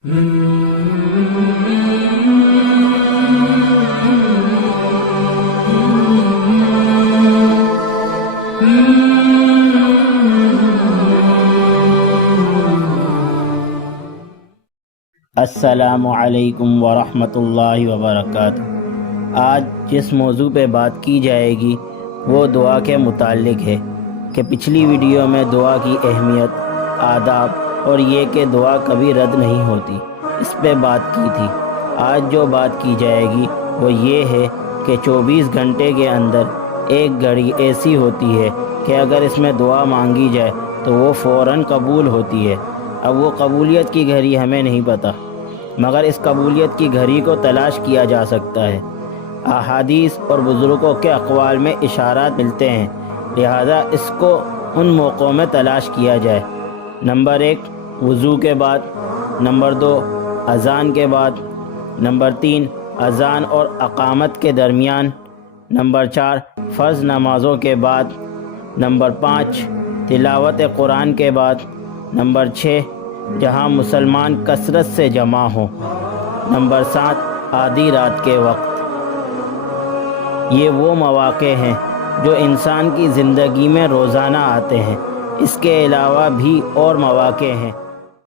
السلام علیکم ورحمۃ اللہ وبرکاتہ۔ آج جس موضوع پہ بات کی جائے گی وہ دعا کے متعلق ہے کہ پچھلی ویڈیو میں دعا کی اہمیت، آداب اور یہ کہ دعا کبھی رد نہیں ہوتی، اس پہ بات کی تھی۔ آج جو بات کی جائے گی وہ یہ ہے کہ 24 گھنٹے کے اندر ایک گھڑی ایسی ہوتی ہے کہ اگر اس میں دعا مانگی جائے تو وہ فوراً قبول ہوتی ہے۔ اب وہ قبولیت کی گھڑی ہمیں نہیں پتہ، مگر اس قبولیت کی گھڑی کو تلاش کیا جا سکتا ہے۔ احادیث اور بزرگوں کے اقوال میں اشارات ملتے ہیں، لہذا اس کو ان موقعوں میں تلاش کیا جائے۔ نمبر 1 وضو کے بعد، نمبر 2 اذان کے بعد، نمبر 3 اذان اور اقامت کے درمیان، نمبر 4 فرض نمازوں کے بعد، نمبر 5 تلاوت قرآن کے بعد، نمبر 6 جہاں مسلمان کثرت سے جمع ہوں، نمبر 7 آدھی رات کے وقت۔ یہ وہ مواقع ہیں جو انسان کی زندگی میں روزانہ آتے ہیں۔ اس کے علاوہ بھی اور مواقع ہیں